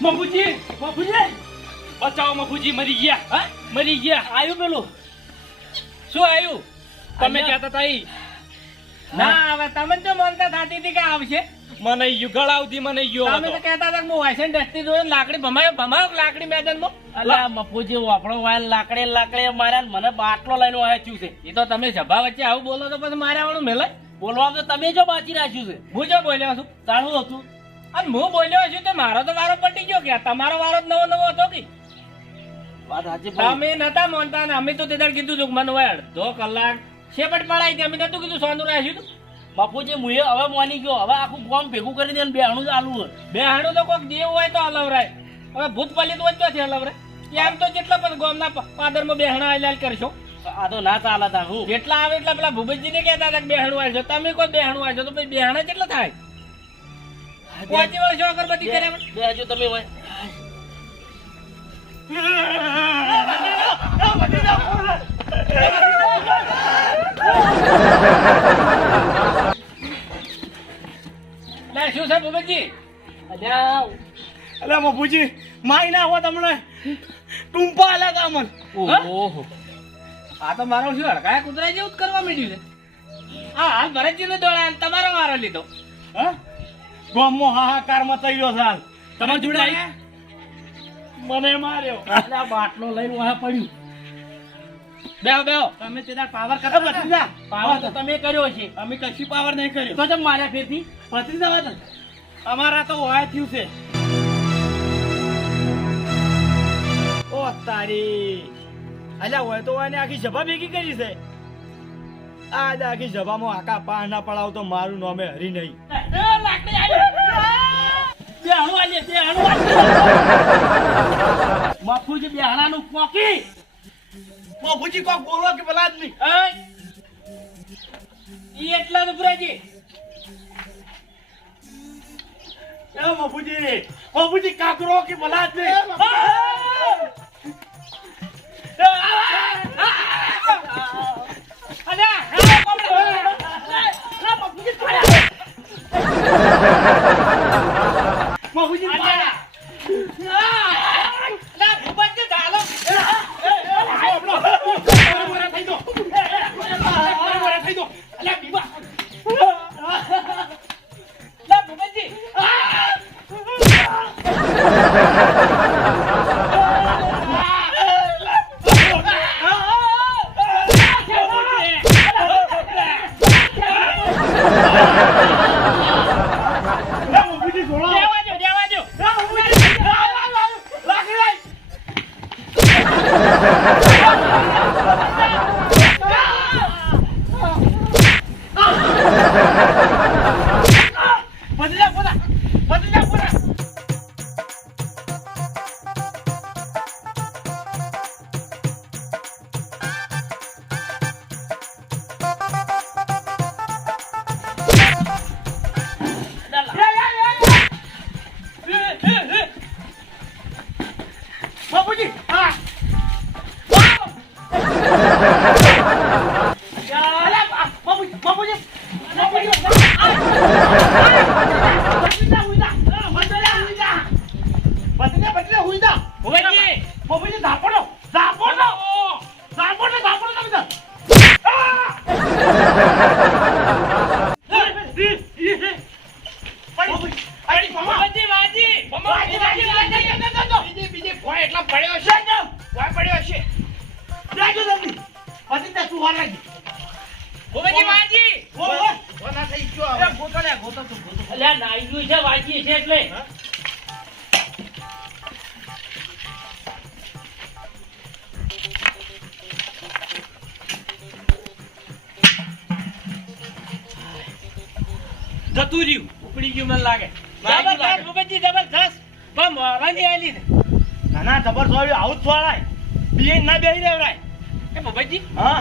મફુજી મફુજી. બચાવો મફુજી મરી ગયા. હા? મરી ગયા. આવ્યું પેલું? શું આવ્યું? તમે. કહેતા હતા ના હવે તમે તો મનતા થતી હતી કે આવશે. મને યુગળ આવતી મને યો તમે તો કહેતા હતા કે હું વાયસન ડસ્ટી જોઈને લાકડી ભમાયો ભમાયો લાકડી મેદાનમાં? અલ્યા મફુજી વાપરો વાયલ લાકડે લાકડે માર્યા ને મને બાટલો લઈને વાંચ્યું છે. એ તો તમે સભા વચ્ચે આવું બોલો તો પછી મારે આવવાનું મેલે બોલવા તો તમે જો બાચી રાખ્યું છે. હું જો બોલ્યો છું? તાણું હતું. અને હું બોલ્યો છું તો મારો તો વારો પટી ગયો કે તમારો વારો નવો નવો હતો કે. તમે નતા માનતા ને અમે તો તે દાડે કીધું હતું કે મને હોય અડધો કલાક. શેપટ પડાઈ હતી અમે નતું કીધું સોનું રાખ્યું હતું બાપુજી મુએ હવે માની ગયો. હવે આખું ગામ ભેગું કરી દે બે બેહણું ચાલુ હોય. બે હાડું તો કોઈક દેવ હોય તો અલવરાય હવે ભૂત પલિત વચ્ચે છે અલવરાય એમ તો જેટલા પણ ગામના પાદરમાં બેહણા હાલ કરશો. આ તો ના ચાલે તા હું. જેટલા આવે એટલા પેલા ભૂપતજી ને કહેતા હતા કે બેહણું આવશે તમે કોઈ બેહણું આવશે તો પછી બેહણા કેટલા થાય. પાંચી વર્ષો અગરબત્તી કરે બે- હજુ તમે હોય શું છે ભૂપતજી અલ્યા. અલે મફુજી માઈ ના હો તમને ટૂંપા આલ્યા તા મને ઓહો. આ તો મારો શું હડકાયા કૂતરા જેવું જ કરવા માંડ્યું છે. હા હાલ ભરતજી દોડા તમારો વારો લીધો. હા? ગામમાં હાહાકાર મચાઈ ગયો સાલ તમારી જોડે? આવી મને માર્યો. આ બાટલો લઈને વાયા પડ્યું. બેહો બેહો. તમે તે પાવર કરો ભત્રીજા, પાવર તો તમે કર્યો છે. અમે કશી પાવર નહીં કર્યો. તો તમે માર્યા ફેરથી? ભત્રીજા વાત અમારા તો વાય થયું છે. ઓ તારી. અલ્યા હોય તો હોય આખી જભા ભેગી કરી છે. આજ આખી જભામાં આકા પાના પડાવ તો મારું નામે હરી નહીં. બેહણું આલે બેહણું આલે મફુજી બેહણાનું પોકી બાપુજી કોક બોલો કે પેલા આદમી એય! ઈ એટલા જ ઉભરાજી એ બાપુજી બાપુજી કાકરો કે પેલા આદમી અલ્યા બાપુજી જતું રહ્યું. ઉપડી ગયું મને લાગે. જબરદસ્ત ભૂપતજી જબરદસ્ત પણ મોરાની આલી ને. ના ના જબર સોળ્યું આવું જ સોળાય બીએ ના બેહી રહેવરાય. એ ભૂપતજી હા?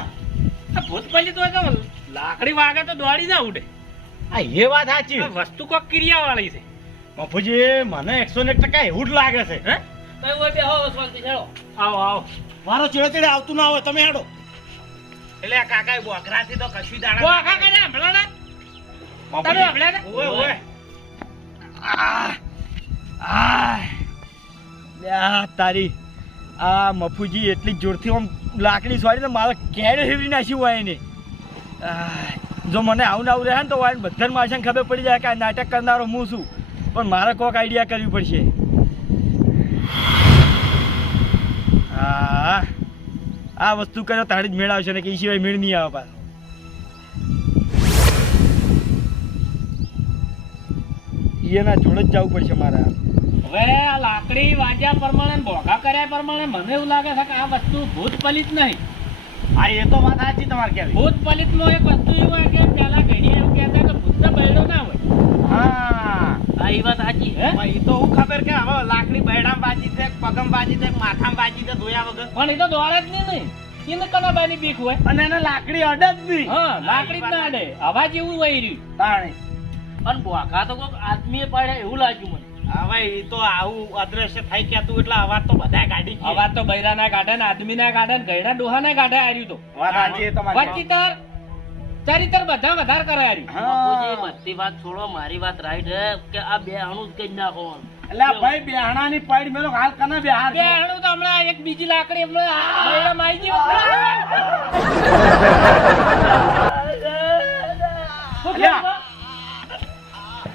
આ ભૂત પલી તો કે લાકડી વાગે તો દોડી ના ઉડે. આ એ વાત સાચી. વસ્તુ કોક ક્રિયા વાળી છે મફુજી મને એકસો ને ટકા એવું જ લાગે છે. હે? આવો આવો. મારો ચેડે ચેડે આવતું ના હોય તમે હેડો. એટલે કાકા બોકરાથી તો કશું દાણા કાકા ને હમણાં તમે હમણાં ને ઓય ઓય આ તારી આ મફુજી એટલી જોરથી આમ લાકડી સ્વારી ને મારા કેડે હેવરી નાખી હોય એને. જો મને આવું આવું રહે ને તો વાળને બધાને માણસને ખબર પડી જાય કે આ નાટક કરનારો હું છું. પણ મારે કોઈક આઈડિયા કરવી પડશે. હા આ વસ્તુ કરો તારી જ મેળ આવશે ને કે એ સિવાય મેળ નહીં આવે પાછો. એના જોડે જ જવું પડશે મારે હવે આ લાકડી વાજ્યા પ્રમાણે ભોગા કર્યા પ્રમાણે મને એવું લાગે છે કે આ વસ્તુ ભૂત પલિત નહીં. હા એ તો વાત સાચી તમારે કેવી ભૂત પલિત નો એક વસ્તુ એવું હોય કે પેલા ઘડીએ એવું કહેતા કે ભૂત તો બૈડો ના હોય. હા. આ એ વાત સાચી હે? એ તો હું ખબર કે હવે લાકડી બૈડામ બાજી છે પગમ બાજી છે માથામ બાજી છે ધોયા વગર. પણ એ તો દોડે જ નહીં નહીં એને કનાબાની બીક હોય. અને એને લાકડી અડે જ નહીં. હા લાકડી જ ના અડે. અવાજ એવું હોય રહ્યું. તાણે. અને ભોગા તો કોઈક આદમીએ પાડ્યા એવું લાગ્યું મને હવે એ તો આવું અદ્રશ્ય થઈ એટલે અવાજ તો બધા કાઢી ગયા. અવાજ તો બૈરા ના કાઢે ને આદમી ના કાઢે ને ગયડા ડોહા ના કાઢે આર્યું તો વાત સાચી છે તમારી. વચ્ચીતર ચરિત્ર બધા વધારે કરે આર્યું બધી વાત છોડો મારી વાત રાઈટ હે કે આ બે અણુ જ કઈ નાખવાનું એટલે ભાઈ બેહણાની પૈડ મેલો હાલ કને બેહાર બે હાણું તો હમણાં એક બીજી લાકડી હમણાં આઈ ગઈ. બા?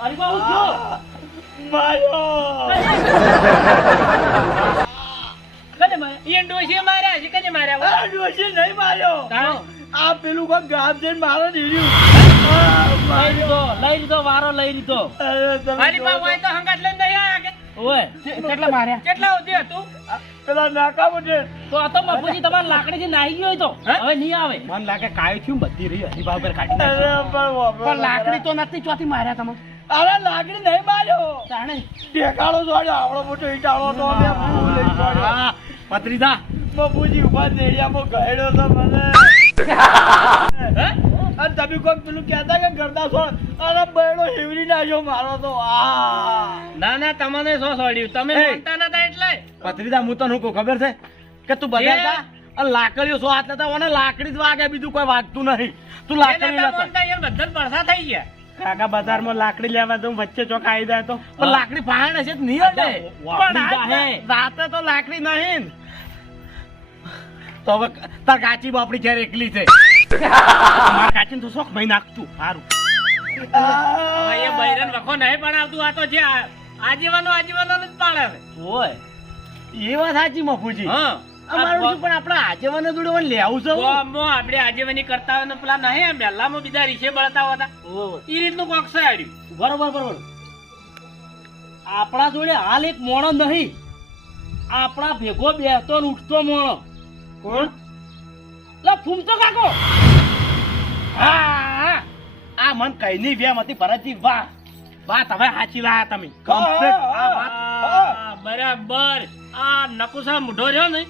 અરે બા, હું કને માર્યા? ઈ ડોશી માર્યા છે, કને માર્યા? આ ડોશી નહીં માર્યો. આ પેલું કોઈ ગામ જઈને મારો દીધું લઈ લીધો વારો લઈ લીધો. મારી હોય તો. હંગાટ લઈને નહીં આયા કે? ઓય કેટલા માર્યા? કેટલા સુધી હતું? પેલા નાકા બધે તો આ તો બાપુજી તમારે લાકડીથી નાહી ગયો હોય તો. હવે નહીં આવે. મન લાગે કાયો થયું બધી રહી હરીભા ઉપર કાઢી પણ લાકડી તો નથી ચોથી માર્યા તમે. અરે લાકડી નહીં માર્યો. તાણે દેખાડો જોડ્યો આવડો મોટો ઈટાળો તો અમે ફૂલ. પત્રીદા બબુજી ઊભા નેડિયામાં ગયડો તો મને. હે? અને તમે કોક પેલું કહેતા કે ગરદા છો અરે બૈડો હિવરી નાખ્યો મારો તો. આ ના ના તમને શું સોડ્યું તમે. માનતા નતા એટલે? પત્રીદા હું તને કહું ખબર છે? કે તું બધા લાકડીઓ સો હાથ લેતા મને લાકડી જ વાગે બીજું કોઈ વાગતું નહીં. તું લાકડી માનતા, બધા પડસા થઈ ગયા. કાકા બજારમાં લાકડી લેવા તો વચ્ચે ચોક આવી જાય તો. પણ લાકડી પાણ હશે નહીં પણ રાતે તો લાકડી નહીં. તો હવે તાર કાચી બાપડી ઘેર એકલી છે. કાચીને તો શોખ ભાઈ નાખતું. સારું એ બૈરન વખો નહીં પણ આવતું આ તો જે આજીવનો આજીવનો જ પાડે એ વાત સાચી મફુજી હા. અમારું પણ આપણે આજેવાને જોડે લેવું છે ગોમમાં આપણે આજીવની કરતા હોય પેલા નહીં આ મહેલામાં બીજા રીસે બળતા હતા. એ રીતનું કોક છે બરોબર બરોબર આપણા જોડે હાલ એક મોણો નહીં. આપણા ભેગો બેસતો ને ઉઠતો મોણો. કોણ? લા ફૂમતો કાકો. હા આ મન કઈ ની વેમ હતી ભરતજી વાહ. વાત હવે સાચી લાયા તમે. Complete આ વાત બરાબર. આ નકુસા મુઢો રહ્યો ને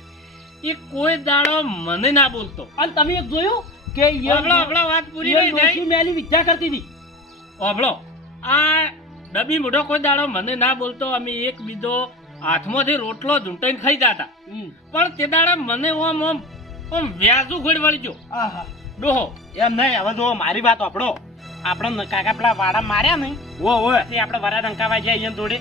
એ કોઈ દાડો મને ના બોલતો. અને તમે એક જોયું કે અબળો અબળો વાત પૂરી નહીં થઈ મેલી વિદ્યા કરતી હતી? અબળો આ ડબી મોઢો કોઈ દાડો મને ના બોલતો. અમે એક બીજો હાથમાંથી રોટલો ઝૂંટાઈને ખાઈ જતા. હતા પણ તે દાડા મને ઓમ ઓમ ઓમ વ્યાજુ ખોડ વળી ગયો આહા. ડોહો. એમ નહીં હવે જો મારી વાત આપણો આપણે કાકા પેલા વાડા માર્યા નહીં. ઓ ઓ તે આપણે વરા રંકાવા જાય ઈયન દોડે.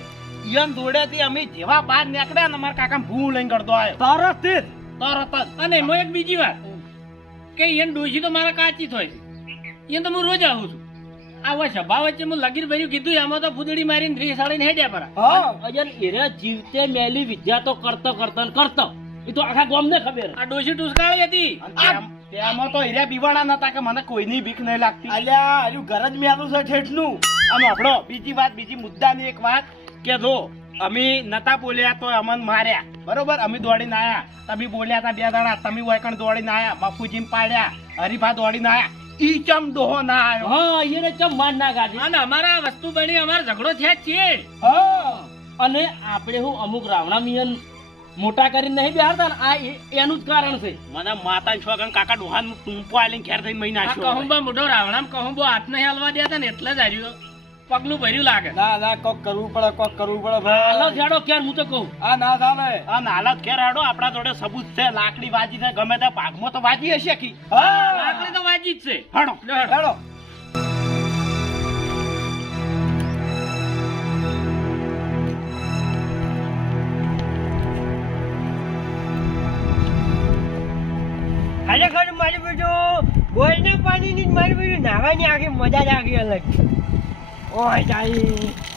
ઈયન દોડે અમે જેવા બહાર નીકળ્યા ને મારા કાકા ભૂ લઈને કરતો આવ્યો. તરત જ. તરત જ અને એમાં એક બીજી વાત. કે એને ડોશી તો મારા કાચી થાય છે એને તો હું રોજ આવું છું. આ હોય સભા વચ્ચે હું લગીર ભર્યું કીધું એમાં તો ફૂદડી મારીને ત્રીસ સાડીને હેડ્યા પરા. હા. અજર એરે જીવતે મેલી વિદ્યા તો કરતો કરતો કરતો. એ તો આખા ગામને ખબર. આ ડોશી ટુસકાળી હતી. તેમાં તો હીરા બીવાણા નતા કે મને કોઈની બીક નહીં લાગતી. અલ્યા હજુ ઘર જ મેલું છે ઠેઠનું. અને આપણો બીજી વાત બીજી મુદ્દાની એક વાત કે જો અમે નતા બોલ્યા તો અમન માર્યા. બરોબર? અમે દોડીને આયા. તમે બોલ્યા હતા બે દાડા તમે વાયકણ દોડીને આયા બાપુજી પાડ્યા હરીફા દોડીને આયા. ઈ ચમ દોહો ના આવ્યો? હા એને ચમ માર ના કાઢી અને અમારા વસ્તુ બની અમારો ઝઘડો થયા જ છે હા. અને આપણે હું અમુક રાવણા મિયન મોટા કરીને નહીં બેહારતા ને આ એ- એનું જ કારણ છે. મને માતા છોકરા કાકા ડોહાન ટૂંપો આલીને ઘેર થઈ મહિના કહું નાખ્યો મોટો રાવણા કહું બહુ હાથ નહીં હાલવા દેતા ને એટલે જ હાર્યું. પગલું ભર્યું લાગે. ના ના કોક કરવું પડે કોક કરવું પડે હાલો હેડો ક્યારે હું તો કહું. આ ના ચાલે આ નાલા ખેર હેડો આપણા જોડે સબૂત છે લાકડી વાજી છે ગમે તે ભાગમાં તો વાજી હશે કી હા. લાકડી તો વાજી જ છે. હેડો હેડો. ખરેખર મારી બધું બોલને પાણીની જ મારી બધું નાવાની આખી મજા જ આખી અલગ ઓય જાય ભાઈ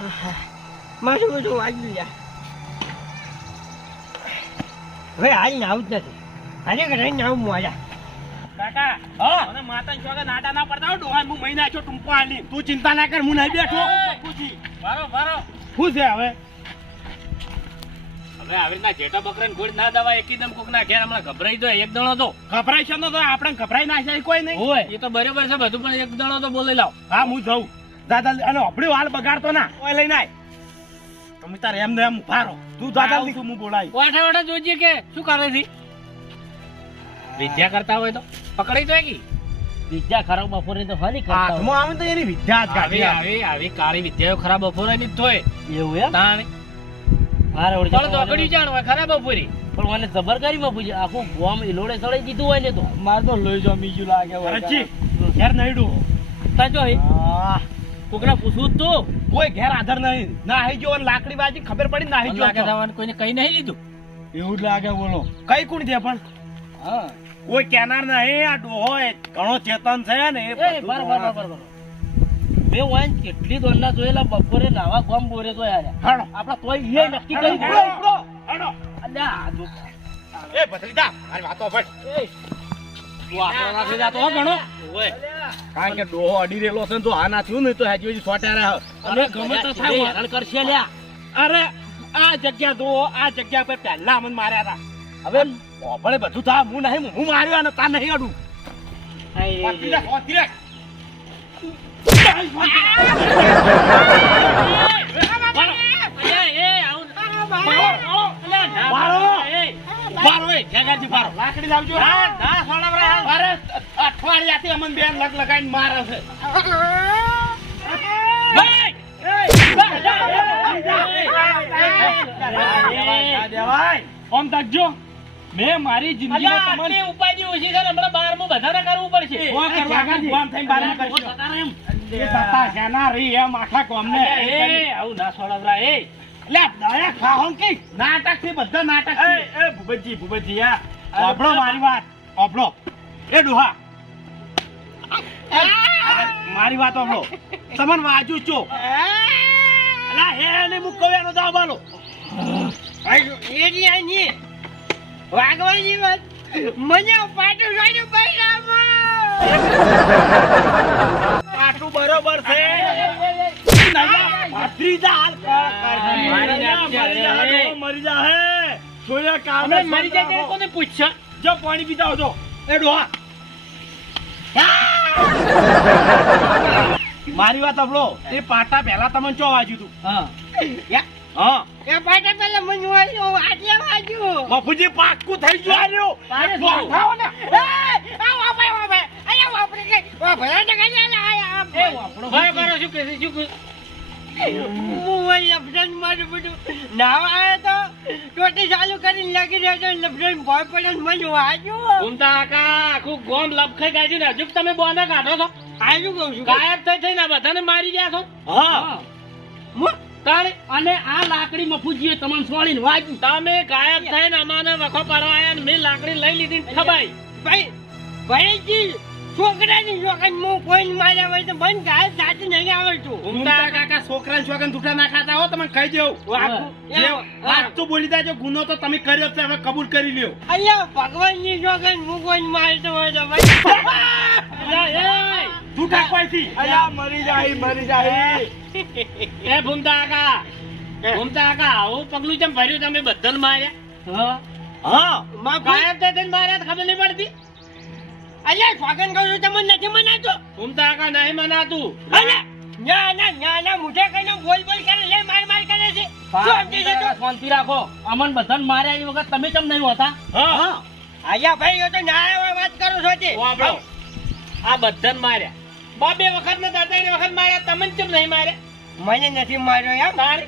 મારું બધું વાગ્યું યાર. હવે હાલ આવું જ નથી. આજે ઘરે નાવું મોજા કાકા હા? માતાની ચોગે નાટા ના પડતા ડોહા હું મહિના છો આલી તું ચિંતા ના કર હું નહીં બેઠો. બારો બારો શું છે હવે? હવે આવી રીતના જેટા બકરાને ગોળ ના દવા એકદમ કોક ના ઘેર હમણાં ગભરાઈ દો એક દણો તો. ગભરાય છે ને તો આપણે ગભરાઈ ના જાય કોઈ નહીં. હોય એ તો બરોબર છે બધું પણ એક દણો તો બોલી લાવ. હા હું જઉં. દાદા અને આપણી હાલ બગાડતો ના ઓય લઈને આય. તમે તારે એમ ને એમ ઊભા તું દાદા લી છું હું બોલાવી વાઠા વાઠા જોઈજે કે શું કરે છે? વિદ્યા કરતા હોય તો પકડી તો કી વિદ્યા ખરાબ બપોરે તો ફરી કરતા હોય. હાથમાં આવે તો એની વિદ્યા જ કાઢી આવી આવી કાળી વિદ્યાઓ ખરાબ બપોરે ની તોય એવું એમ? તાણી. મારે ઓળખે તો અગડી જાણ હોય ખરાબ બપોરી. પણ મને જબર કરીમાં પૂછે આખું ગોમ ઇલોડે સળાઈ દીધું હોય ને તો. મારે તો લઈ જો બીજું લાગે ભરતજી, ઘેર નહીં તા જો હે. કોકને પૂછવું જ તું કોઈ ઘેર આધાર નહીં ના આવી ગયો અને લાકડી બાજી ખબર પડી ના આવી લાગે ગયો થવાનું કોઈને કઈ નહીં લીધું એવું જ લાગે બોલો કઈ કોણ છે પણ હા કોઈ કેનાર નહીં આ ડોહો ઘણો ચેતન છે ને એ બરાબર બરાબર બે વાઈન કેટલી દોડના જોયેલા બપોરે નાવા ગોમ બોરે તો યાર હાલો. આપડા તોય એ નક્કી કરી દીધું. ઉપડો, અલ્યા, આ જો. એ ભત્રીજા, મારી વાતો સાંભળ. તું આપણો નાખી જાતો હો ઘણો ઓય. કારણ કે ડોહો અડી રહેલો છે જો આ ના થયું ને તો હજી હજી સોટ્યા રહે. અને ગમે તો થાય હેરાન કરશે લ્યા. અરે આ જગ્યા દો આ જગ્યા પર પહેલા અમને માર્યા હતા હવે ઓભળે બધું થા હું નહીં હું માર્યો અને તા નહીં અડું. લાકડી લાવજો. અરે અઠવાડિયાથી અમને બેન લગ લગાઈને મારે છે. તાકજો મેં મારી જિંદગીમાં તમને ઉપાધિ ઓછી છે ને હમણાં બારમું બધાને કરવું પડશે. ઓ ગામ થઈને. એમ. એ આખા કોમને એ, આવું ના સોડાવરા, એ. લે દયા ખાહો કે નાટકથી બધા નાટક એ ભૂપતજી ભૂપતજી આ. આપણો મારી વાત ઓભળો એ ડોહા મારી વાત સાંભળો. તમને વાજુ છો. અલા હે ને મુક કહું એનો જવાબ આલો એની આની વાગવાની વાત. મને પાટું જોઈને પૈસામાં આટલું બરોબર છે. મારી જા, હે જોયા કામ અમે મરી જાય ત્યારે કોને પૂછશે જો પાણી પીતા આવજો. એ ડોહા મારી વાત સાંભળો. એ પાટા પહેલા તમને ચો વાજ્યું તું હા. હા. એ પાટા પેલા મને વાગ્યું આટલે વાગ્યું બાપુજી પાક્કું થઈ ગયું. આ શું? ખાઓ ને. એ, આ વાપરે, વાપરે. અલ્યા, વાપરે કે, વાપરે તો આલા, આયા, આ એ ભાઈ બરાબર શું કે શું હું વળી લફડન મારું બધું નાવા આવ્યો તો ટોટી ચાલુ કરીને લાગી રહ્યો છે લફડન ભય પડે ને મને વાગ્યું ઘૂમતા કાકા આખું ગોમ લપખાઈ કાઢ્યું ને. હજુ તમે બોના કાઢો છો? આજુ કહું છું? ગાયબ થઈ થઈને બધાને મારી ગયા છો? હા. તારે અને આ લાકડી મફુજીએ તમને સોળીને વાગ્યું તમે ગાયબ થઈને અમાને વખો પરવાયા ને મેં લાકડી લઈ લીધી ને ખબાઈ ભાઈ ભાઈજી છોકરાની છોકરા હું કોઈ માર્યા હોય તો બંધ ગાયબ જાતી નહીં આવડતું. ઘૂમતા કાકા છોકરા છોકરા દુટા ના ખાતા હો તમે કહી દેવું. વાગું. તો બોલી દેજો ગુનો તો તમે કર્યો છે હવે કબૂલ કરી લ્યો. અલ્યા ભગવાનની છોકરા હું કોઈ મારતો હોય તો ભાઈ અલ્યા મરી જાય મરી જાય એ ભૂમતા કાકા. ભૂમતા કાકા આવું પગલું જેમ ભર્યું તમે બધાને માર્યા? હા. હા. માં ગાયબ તે માર્યા ખબર નહીં પડતી? અલ્યા છોકન કહું છું તમને નથી મનાતો. તો આકા નહીં મનાતું. અલ્યા ના ના ના ના મુઠે કઈને બોલ બોલ કરે છે માર માર કરે છે? શાંતિ રાખો. અમન બધાને માર્યા એ વખત તમે કેમ નહીં હોતા? હા. અલ્યા ભાઈ એ તો ન્યાય વાત કરો છો તે. આ બધાને માર્યા. બા બે વખત ને દાદા વખત માર્યા તમને કેમ નહીં માર્યા? મને નથી માર્યો યાર તારે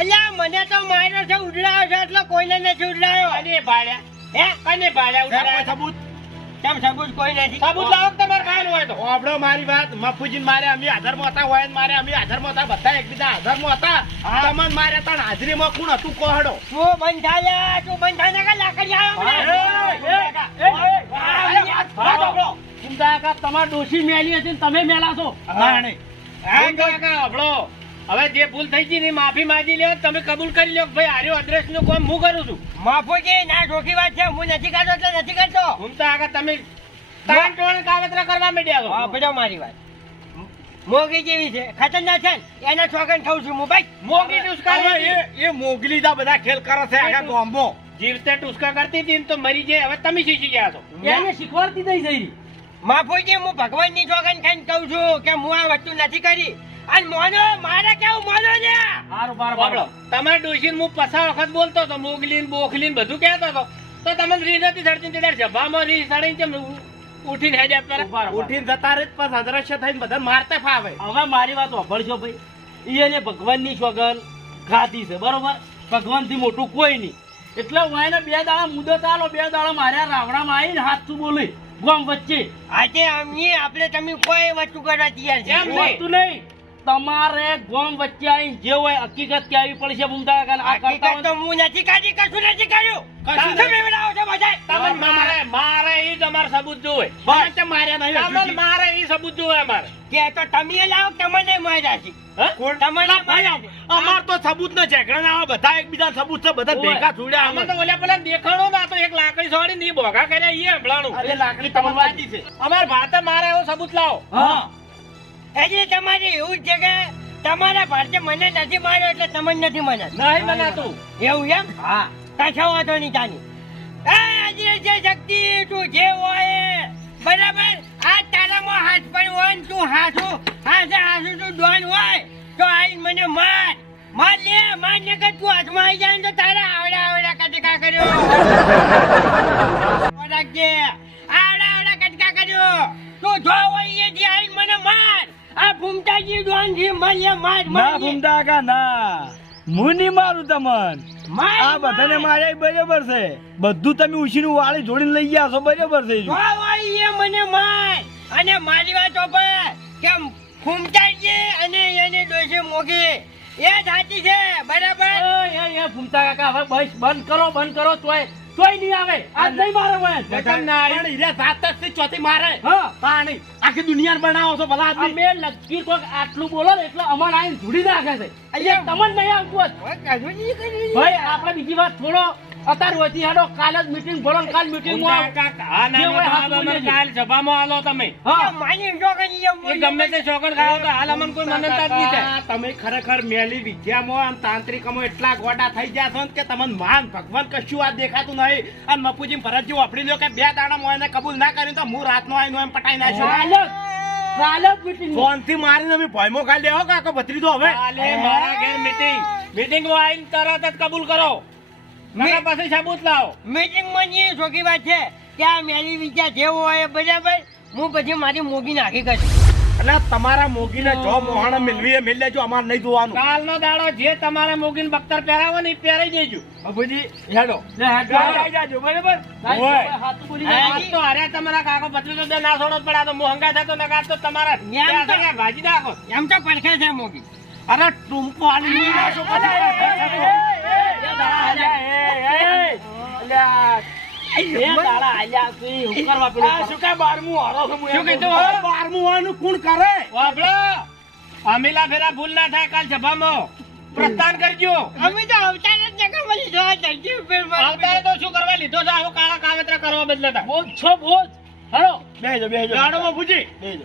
અલ્યા મને તો માર્યો છે ઉડલાયો છે એટલે કોઈને નથી ઉડલાયો અને ભાડ્યા હે? કને ભાડ્યા કોઈ સબૂત? કેમ સબૂત કોઈ નથી સબૂત લાવો તમારે ફાઇલ હોય તો આપણો મારી વાત મફુજી મારે અમે હાજરમાં હતા હોય મારે અમે હાજરમાં હતા બધા એકબીજા હાજરમાં હતા હા. તમને મારે તણ હાજરીમાં કોણ હતું કોહડો તું બંધ થા તું બંધ થાય ને કે લાકડી આવ્યો તમારા ડોશી મેલી હતી તમે મેલા છો ના નહીં કાકા હભળો. હવે જે ભૂલ થઈ ગઈ ને માફી માંગી લ્યો તમે કબૂલ કરી લ્યો ભાઈ આર્યો અડ્રેસનું કામ હું કરું છું. માફોજી ના જોખી વાત છે હું નથી કરતો એટલે નથી કરતો હું તો આગળ તમે તાણ ટોણ કાવતરા કરવા માંડ્યા છો. હા બધો મારી વાત. મોગી જેવી છે ખતરનાક છે એના છોકન ખાઉં છું હું ભાઈ. મોગી ટુસકા એ એ મોગલી દા બધા ખેલ કરે છે આખા ગોમ્બો જીવતે ટુસકા કરતી હતી તો મરી જાય. હવે તમે શીખી ગયા છો. એને શીખવાડતી નહીં જઈ માફોજી હું ભગવાનની છોકન ખાઈને કહું છું કે હું આ વસ્તુ નથી કરી. અને મોનો મારે કેવું મોનો છે? સારું બાર બાબલો, તમારે ડોશીને હું પસા વખત બોલતો હતો મોગલી ને બોખલી બધું કહેતો હતો. તો તમે રી નથી સડતી તે જભામાં રી સડીને કેમ ઉઠીને હેડ્યા પર ઉઠીને જતા રહે પછી અદ્રશ્ય થઈને બધા મારતે ફાવે. હવે મારી વાત વાપરજો ભાઈ. ઈ એને ભગવાનની સોગન ખાધી છે બરોબર? ભગવાનથી મોટું કોઈ નહીં. એટલે હું એને બે દાડા મુદત આલો બે દાડા માર્યા રાવણામાં આવીને હાથ બોલી ગોમ વચ્ચે. આજે અમને આપણે તમે કોઈ વસ્તુ કરવા તૈયાર છે એમ વસ્તુ નહીં. તમારે ગોમ વચ્ચે આવીને જે હોય હકીકત કેવી પડશે ભૂમતા કાકા આ કરતા તો હું નથી કાઢી કશું નથી કર્યું. કશું તમે બનાવો છો મજા તમને મારે મારે ઈ તમાર સબૂત જોવે. બસ. તે મારે નહીં? તમને મારે ઈ સબૂત જોવે મારે કે તો તમે લાવો તમને મજા છે. અમાર તો સબૂત ના ઝઘડા ના બધા એકબીજા સબૂત છે બધા ભેગા છોડ્યા અમે અમે તો ઓલા પેલા દેખાણો ના તો એક લાકડી છોડીને ઈ ભોગા કર્યા લાકડી છે. અમાર ભાતે મારે એવો સબૂત લાવો. હા. એટલે તમારે એવું છે કે તમારા ભારતે મને નથી માર્યો એટલે તમને નથી મને નહીં મનાતું. એવું એમ? હા. કશો વાંધો નહીં તાની. એ આજે જે શક્તિ તું જે હોય બરાબર? આ તારામાં હાથ પણ હોય ને તું હાથું હાથે હાથું તું ડોન હોય તો આઈ મને માર. માર લે માર ને કે તું હાથમાં આવી જાય તો તારા આવડા આવડા કટકા કર્યો. રાખજે. આવડા આવડા કટકા કર્યો. તું જો હોય એ જે આઈ મને માર. આ ભૂમતાજી ડોનથી મને માર ના ભૂમતા કા ના. હું નહીં મારું તમન. આ બધાને માર્યા બરાબર છે. બધું તમે ઉછીનું વાળી જોડીને લઈ ગયા છો બરાબર છે એ મને માર. અને મારી વાત પર કેમ ફૂમતાજી અને એને ડોસી મોગી એ સાચી છે બરાબર? એ, ભૂમતા કાકા હવે બસ બંધ કરો બંધ કરો તોય તોય નહીં આવે. આજ નહીં મારે હોય. પણ હીરા સાતથી ચોથી મારે. હા. પાણી. આખી દુનિયા બનાવો છો ભલા આદમી. અમે લગી કોક આટલું બોલો ને એટલે અમાર આઈને ધૂડી નાખે છે. અહીંયા તમને નહીં આવતું. ભાઈ આપણે બીજી વાત થોડો અત્યાર વધી હેડો કાલ જ મીટિંગ ભરો કાલ મીટિંગમાં હા, ના, કાલ સભામાં આલો તમે. હા. માની જો કઈ એમ એ ગમે તે છોકર ખાવ તો હાલ અમન કોઈ મનતા નહીં થાય. તમે ખરેખર મેલી વિદ્યામાં અને તાંત્રિકમાં એટલા ગોડા થઈ ગયા છો કે તમને માન ભગવાન કશું આ દેખાતું નહીં. અને મપુજી ફરજી વાપરી લ્યો કે બે દાડા મોય એને કબૂલ ના કર્યું તો હું રાતનો આવીને એમ પટાઈ નાખ્યો. હાલો મીટિંગ ફોનથી મારીને અમે ભયમો ખાઈ લેવો કાકો ભત્રીજો હવે? મારા ઘેર મીટિંગ મીટિંગમાં આવીને તરત જ કબૂલ કરો. મારા પાસે સાબુત લાવો. મીટિંગમાં ની ચોખી વાત છે ત્યાં મેલી વિચાર જેવો હોય બરાબર હું પછી મારી મોગી નાખી કરીશ એટલે તમારા મોગીને જો મોહણ મેળવી એ મેળ જો અમારે નહીં જોવાનું. કાલનો દાડો જે તમારા મોગીન બખ્તર પહેરાવો ને એ પહેરાઈ દેજો. બાબુજી હેડો. લે, હેડ. આવી જાઓ. જાજો બરાબર? તો અરે તમારા કાકો પતરી તો ના છોડો જ પડ્યા તો મોહંગા થતો ને કાં તો તમારા તો- ભાજી નાખો. એમ તો પડખે છે મોગી. અરે ટૂંકો આલી હારો અમીલા ફેરા ભૂલ ના થાય કાલ સભામાં પ્રસ્થાન કરજો અમે તો અવતાર જ તો શું કરવા લીધો કાળા કાવતરા કરવા બદલતા બોજ છો બોજ હેડો બેહજો બેહજો ગાડોમાં ભૂજી બેહજો